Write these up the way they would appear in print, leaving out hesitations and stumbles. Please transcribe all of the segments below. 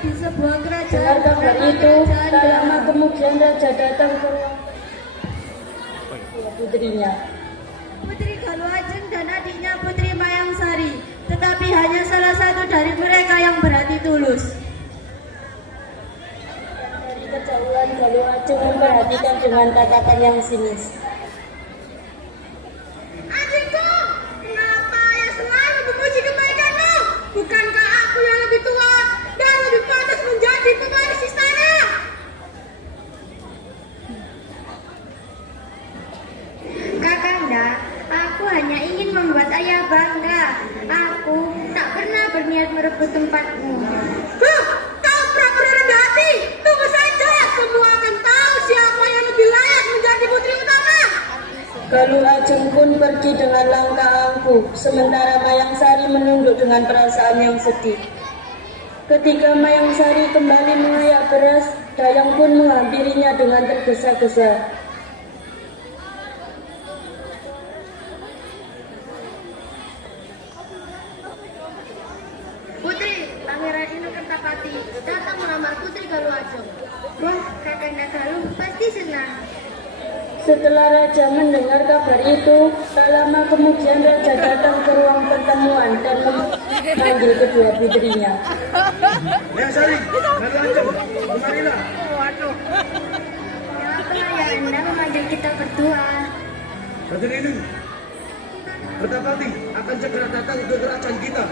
di sebuah kerajaan. Dengar kabar itu, tak lama kemudian raja datang ke putrinya. Putri Galuh Ajeng dan adiknya Putri Mayangsari, tetapi hanya salah satu dari mereka yang berhati tulus. Dari kejauhan Galuh Ajeng memperhatikan dengan tatapan yang sinis. Adikku, kenapa ya selalu memuji kebaikanmu? Bukankah aku yang lebih tua dan lebih pantas menjadi pewaris istana? Kakanda, aku hanya ingin membuat ayah bangga. Aku tak pernah berniat merebut tempatmu. Kau pura-pura rendah hati. Tunggu saja, semua akan tahu siapa yang lebih layak menjadi putri utama. Galuh Ajeng pun pergi dengan langkah angkuh, sementara Mayangsari menunduk dengan perasaan yang sedih. Ketika Mayangsari kembali mengayak beras, Dayang pun menghampirinya dengan tergesa-gesa. Putri, Pangeran Inu Kertapati datang melamar Putri Galuh Ajeng. Wah, Kakanda Galuh pasti senang. Setelah raja mendengar kabar itu, tak lama kemudian raja datang ke ruang pertemuan dan memanggil kedua putrinya. Mayangsari, Galuh Ajeng, kemarilah. Kenapa ya Anda memanggil kita berdua? Raden Inu Kertapati akan segera datang ke kerajaan kita.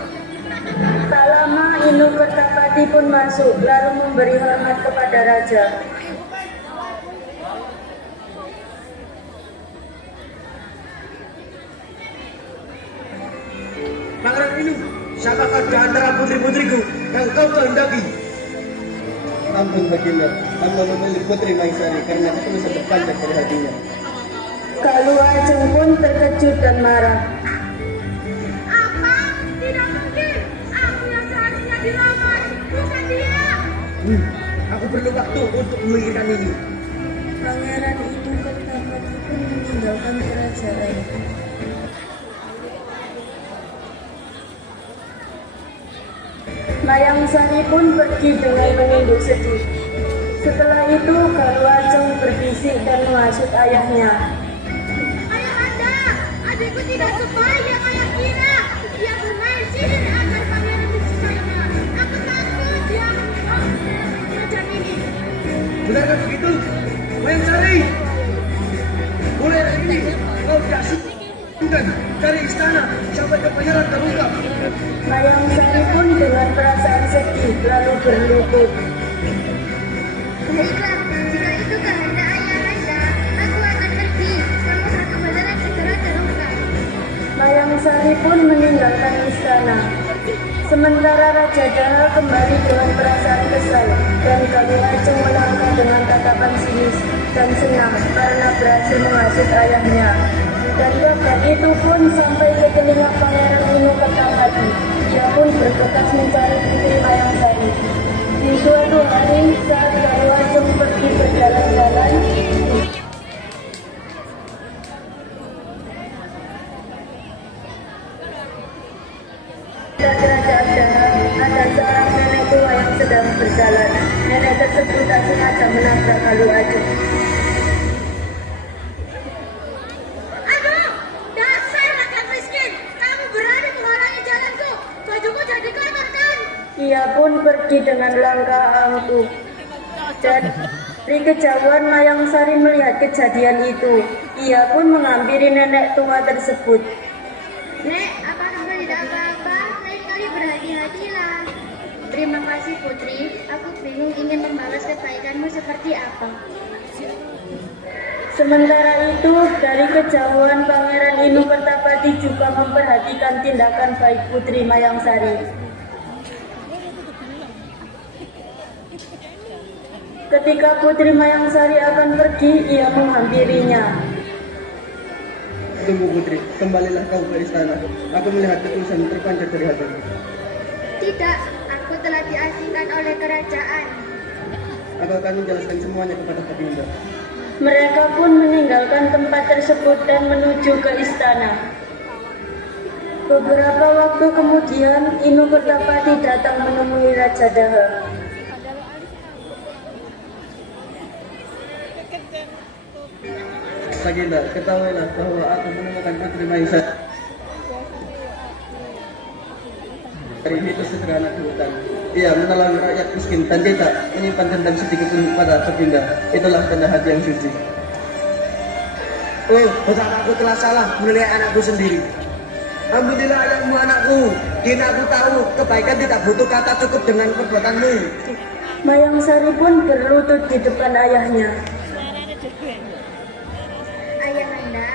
Tak lama Inu Kertapati pun masuk lalu memberi hormat kepada raja. Pangeran Inu, siapakah di antara putri-putriku yang kau kehendaki? Ampun baginda, hamba memilih Putri Mayangsari karena ketulusan terpanjat dari hatinya. Galuh Ajeng pun terkejut dan marah. Apa? Tidak mungkin. Aku yang seharusnya dilamar, bukan dia. Aku perlu waktu untuk memikirkan ini. Pangeran Inu Kertapati pun meninggalkan kerajaan. Mayangsari pun pergi dengan menunduk sedih. Setelah itu Galuh Ajeng berbisik dan menghasut ayahnya. Ayah Anda, adikku tidak sebaik yang ayah kira. Dia bermain sihir agar pangeran disukainya. Aku takut dia mengambil kerajaan ini. Benarkah begitu? Mayangsari, mulai hari ini kau tidak sudah dari istana sampai ke pangeran terungkap. Mayangsari pun dengan perasaan sedih lalu berlutut. Baiklah, jika itu kehendak ayah Anda, aku akan pergi. Semoga kebenaran segera terungkap. Mayangsari pun meninggalkan istana. Sementara Raja Daha kembali dengan perasaan kesal dan Galuh Ajeng melangkah dengan tatapan sinis dan senang karena berhasil menghasut ayahnya. Dan kabar itu pun sampai ke telinga Pangeran Inu Kertapati. Dia pun bergegas mencari Putri Mayangsari. Di suatu hari saat Galuh Ajeng pergi berjalan-jalan, kerajaan Daha ada seorang nenek tua yang sedang berjalan. Nenek tersebut tak sengaja menabrak Galuh Ajeng. Aduh, dasar rakyat miskin. Kamu berani menghalangi jalanku. Bajuku jadi kotor kan? Ia pun pergi dengan langkah angkuh. Dan dari kejauhan Mayangsari melihat kejadian itu. Ia pun menghampiri nenek tua tersebut. Nek, apa kamu tidak apa-apa? Lain kali berhati-hatilah. Terima kasih Putri. Aku bingung ingin membalas kebaikanmu seperti apa. Sementara itu, dari kejauhan Pangeran Inu Kertapati juga memperhatikan tindakan baik Putri Mayangsari. Ketika Putri Mayangsari akan pergi, ia menghampirinya. Tunggu Putri, kembalilah kau ke istana. Aku melihat ketulusan terpanjat dari hatimu. Tidak, aku telah diasingkan oleh kerajaan. Aku akan menjelaskan semuanya kepada Baginda. Mereka pun meninggalkan tempat tersebut dan menuju ke istana. Beberapa waktu kemudian, Inu Kertapati datang menemui Raja Daha. Baginda, ketahuilah bahwa aku menemukan Putri Mahisari dari itu sederhana di hutan. Ia menolong rakyat miskin dan tidak menyimpan dendam sedikit pun pada Baginda. Itulah tanda hati yang suci. Oh, betapa aku telah salah menilai anakku sendiri. Alhamdulillah ayahmu anakku. Kini aku tahu kebaikan tidak butuh kata cukup dengan perbuatanmu. Mayang Sari pun berlutut di depan ayahnya. Ayahanda,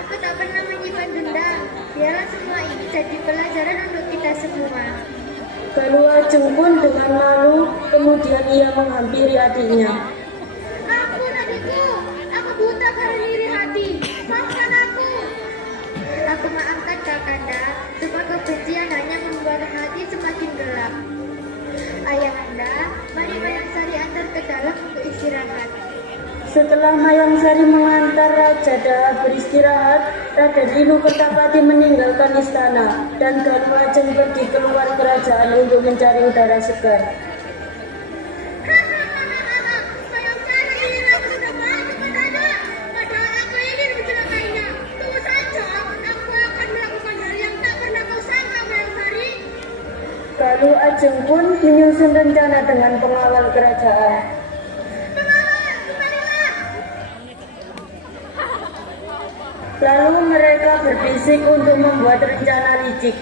aku tak pernah menyimpan dendam. Biarlah semua ini jadi pelajaran untuk kita semua. Galuh Ajeng pun dengan malu, kemudian ia menghampiri adiknya. Ampun adikku, aku buta karena iri hati. Maafkan aku. Aku maafkan Kakanda, sebab kebencian hanya membuat hati semakin gelap. Ayahanda, mari Mayang Sari antar ke dalam untuk istirahat. Setelah Mayang Sari mengantar Raja Daha beristirahat, Raden Inu Kertapati meninggalkan istana dan Galuh Ajeng pergi keluar kerajaan untuk mencari udara segar. Mayang Sari ingin aku sudah baik kepadanya, padahal aku ingin mencelakainya. Tunggu saja, aku akan melakukan hal yang tak pernah kau sangka, Mayang Sari. Galuh Ajeng pun menyusun rencana dengan pengawal kerajaan. Lalu mereka berbisik untuk membuat rencana licik.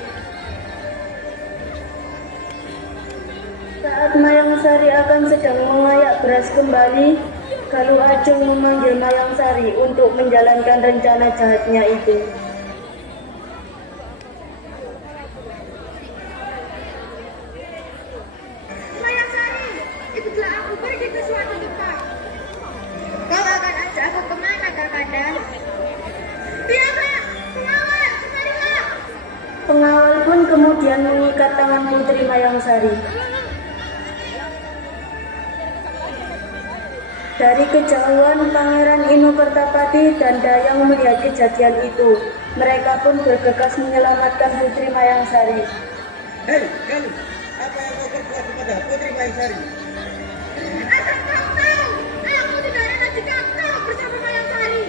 Saat Mayang Sari akan sedang mengayak beras kembali, Galuh Ajeng memanggil Mayang Sari untuk menjalankan rencana jahatnya itu. Mayang Sari, ikutlah aku pergi ke suatu tempat. Kau akan ajak aku kemana, Kakanda? Tiara, pengawal, kemarilah. Pengawal pun kemudian mengikat tangan Putri Mayang Sari. Dari kejauhan, Pangeran Inu Kertapati dan Dayang melihat kejadian itu. Mereka pun bergegas menyelamatkan Putri Mayang Sari. Hei, Galuh, apa yang kau perbuat kepada Putri Mahisari? Asal kau tahu, aku tidak rela jika kau bersama Mayang Sari.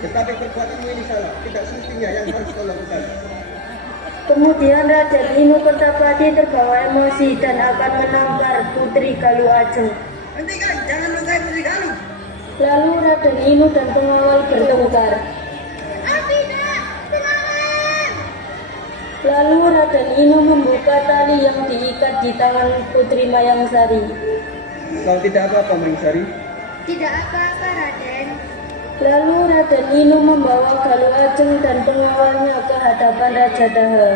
Tetapi perbuatanmu ini salah, tidak semestinya yang harus kau lakukan. Kemudian Raden Inu Kertapati terbawa emosi dan akan menampar Putri Galuh Ajeng. Hentikan, jangan melukai Putri Galuh. Lalu Raden Inu dan pengawal bertengkar. Tidak, pengawal. Lalu Raden Inu membuka tali yang diikat di tangan Putri Mayang Sari. Kau tidak apa-apa, Mahisari? Tidak apa-apa, Raden. Lalu Raden Inu membawa Galuh Ajeng dan pengawalnya ke hadapan Raja Daha.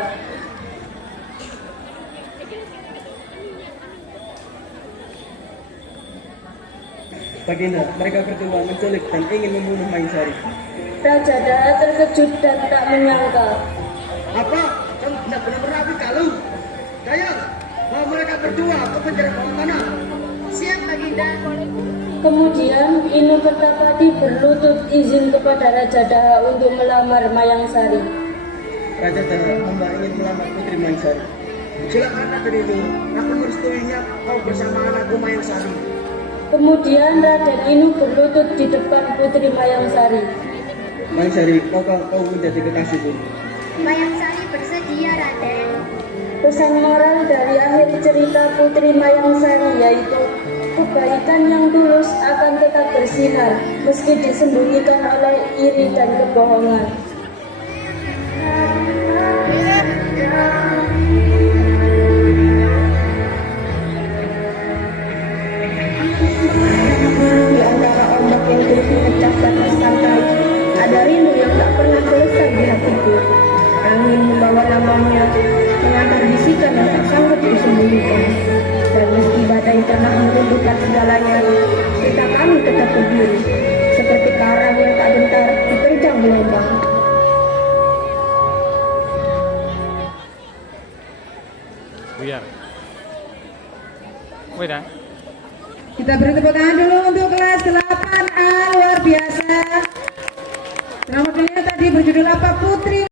Baginda, mereka berdua menculik dan ingin membunuh Mahisari. Raja Daha terkejut dan tak menyangka. Apa? Kamu benar-benar berapi Galuh? Dayang, bawa mereka berdua ke penjara bawah tanah. Siap, Baginda. Kemudian Inu Kertapati berlutut izin kepada Raja Daha untuk melamar Mayang Sari. Raja Daha, hamba ingin melamar Putri Mahisari. Silakan Raden Inu, aku merestuinya kau bersama anakku Mayang Sari. Kemudian Raden Inu berlutut di depan Putri Mayang Sari. Mahisari, kau menjadi kekasihku. Mayang Sari bersedia, Raden. Pesan moral dari akhir cerita Putri Mayang Sari yaitu kebaikan yang tulus akan tetap bersinar meski disembunyikan oleh iri dan kebohongan. Di antara ombak yang terus memecahkan pantai, ada rindu yang tak pernah selesai di hatiku. Angin membawa namanya, mengantar bisikan yang tak sanggup disembunyikan. Dan meski badai pernah meruntuhkan segalanya, kita kami tetap berdiri, seperti karang yang tak gentar diterjang gelombang. Buyar. Udah. Kita beri tepuk tangan dulu untuk kelas 8A luar biasa. Drama kalian tadi berjudul apa? Putri